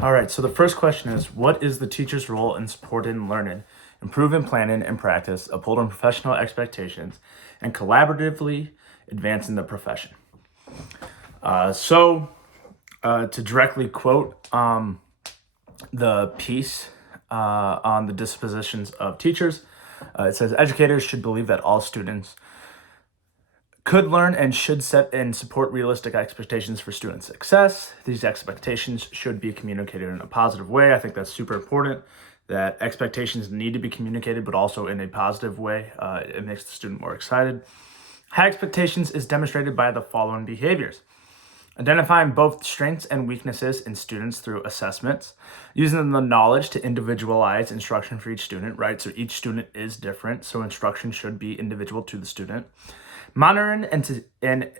All right, so the first question is, what is the teacher's role in supporting learning, improving planning and practice, upholding professional expectations, and collaboratively advancing the profession? To directly quote the piece on the dispositions of teachers, it says, educators should believe that all students could learn and should set and support realistic expectations for student success. These expectations should be communicated in a positive way. I think that's super important, that expectations need to be communicated, but also in a positive way. It makes the student more excited. High expectations is demonstrated by the following behaviors: identifying both strengths and weaknesses in students through assessments, using the knowledge to individualize instruction for each student, right? So each student is different, so instruction should be individual to the student. Monitoring and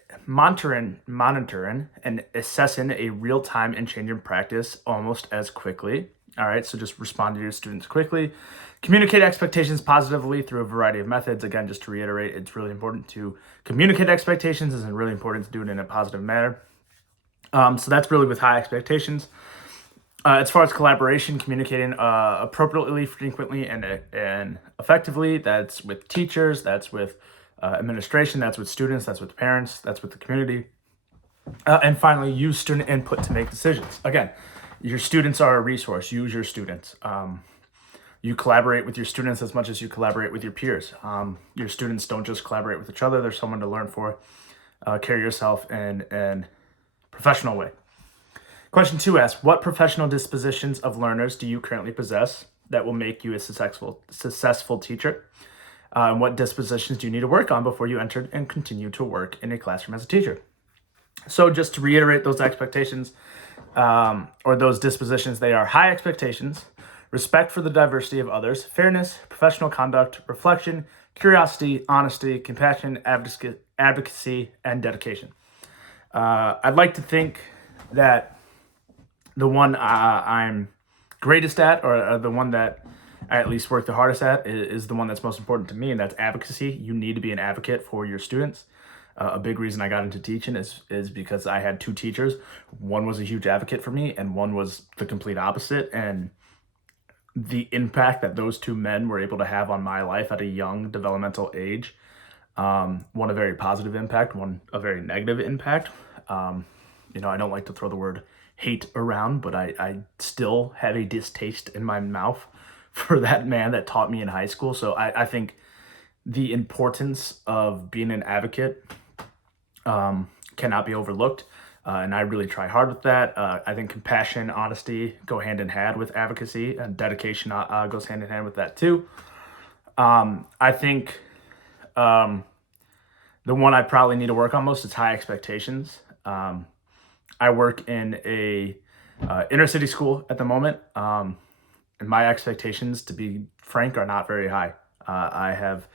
assessing a real-time and changing practice almost as quickly. All right, so just respond to your students quickly. Communicate expectations positively through a variety of methods. Again, just to reiterate, it's really important to communicate expectations. It's really important to do it in a positive manner. So that's really with high expectations. As far as collaboration, communicating appropriately, frequently, and effectively, that's with teachers, that's with administration, that's with students, that's with parents, that's with the community. And finally, use student input to make decisions. Again, your students are a resource. Use your students. You collaborate with your students as much as you collaborate with your peers. Your students don't just collaborate with each other. There's someone to learn for. Carry yourself in a professional way. Question 2 asks, what professional dispositions of learners do you currently possess that will make you a successful teacher? And what dispositions do you need to work on before you enter and continue to work in a classroom as a teacher? So just to reiterate those expectations or those dispositions, they are high expectations, respect for the diversity of others, fairness, professional conduct, reflection, curiosity, honesty, compassion, advocacy, and dedication. I'd like to think that the one I'm greatest at, or the one that I at least work the hardest at, is the one that's most important to me, and that's advocacy. You need to be an advocate for your students. A big reason I got into teaching is because I had two teachers. One was a huge advocate for me, and one was the complete opposite. And the impact that those two men were able to have on my life at a young developmental age, one a very positive impact, one a very negative impact. I don't like to throw the word hate around, but I still have a distaste in my mouth for that man that taught me in high school. So I think the importance of being an advocate cannot be overlooked. And I really try hard with that. I think compassion, honesty go hand in hand with advocacy, and dedication goes hand in hand with that too. I think the one I probably need to work on most is high expectations. I work in a inner city school at the moment, and my expectations, to be frank, are not very high. I have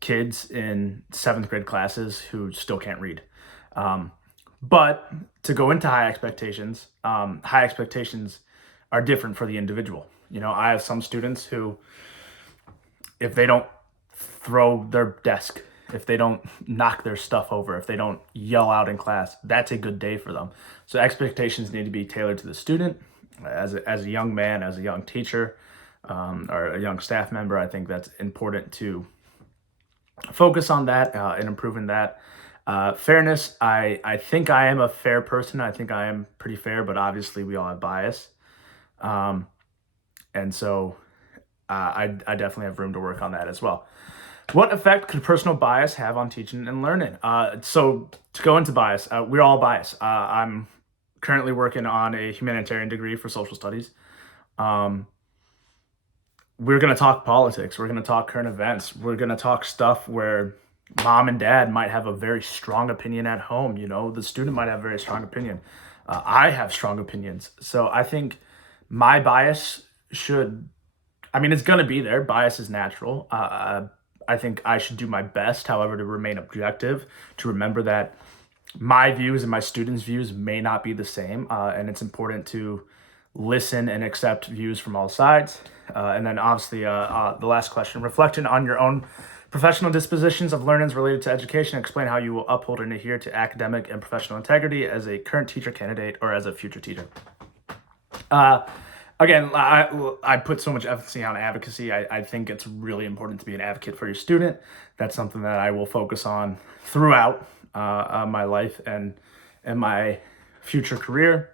kids in 7th grade classes who still can't read. But to go into high expectations are different for the individual. I have some students who, if they don't throw their desk, if they don't knock their stuff over, if they don't yell out in class, that's a good day for them. So expectations need to be tailored to the student. As a young man, as a young teacher, or a young staff member, I think that's important to focus on that and improving that. Fairness, I think I am a fair person. I think I am pretty fair, but obviously we all have bias. And so I definitely have room to work on that as well. What effect could personal bias have on teaching and learning? So to go into bias, we're all biased. I'm currently working on a humanitarian degree for social studies. We're going to talk politics. We're going to talk current events. We're going to talk stuff where mom and dad might have a very strong opinion at home. The student might have a very strong opinion. I have strong opinions. So I think my bias it's going to be there. Bias is natural. I think I should do my best, however, to remain objective, to remember that my views and my students' views may not be the same. And it's important to listen and accept views from all sides. And then obviously the last question, reflecting on your own professional dispositions of learnings related to education, explain how you will uphold and adhere to academic and professional integrity as a current teacher candidate or as a future teacher. Again, I put so much emphasis on advocacy. I think it's really important to be an advocate for your student. That's something that I will focus on throughout my life and my future career.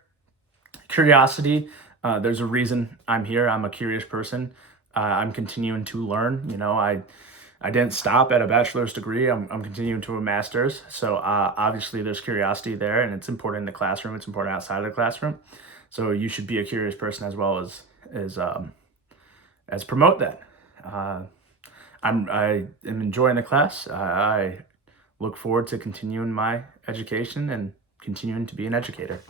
Curiosity. There's a reason I'm here. I'm a curious person. I'm continuing to learn. I didn't stop at a bachelor's degree. I'm continuing to a master's. So obviously there's curiosity there, and it's important in the classroom. It's important outside of the classroom. So you should be a curious person as well as promote that. I am enjoying the class. I look forward to continuing my education and continuing to be an educator.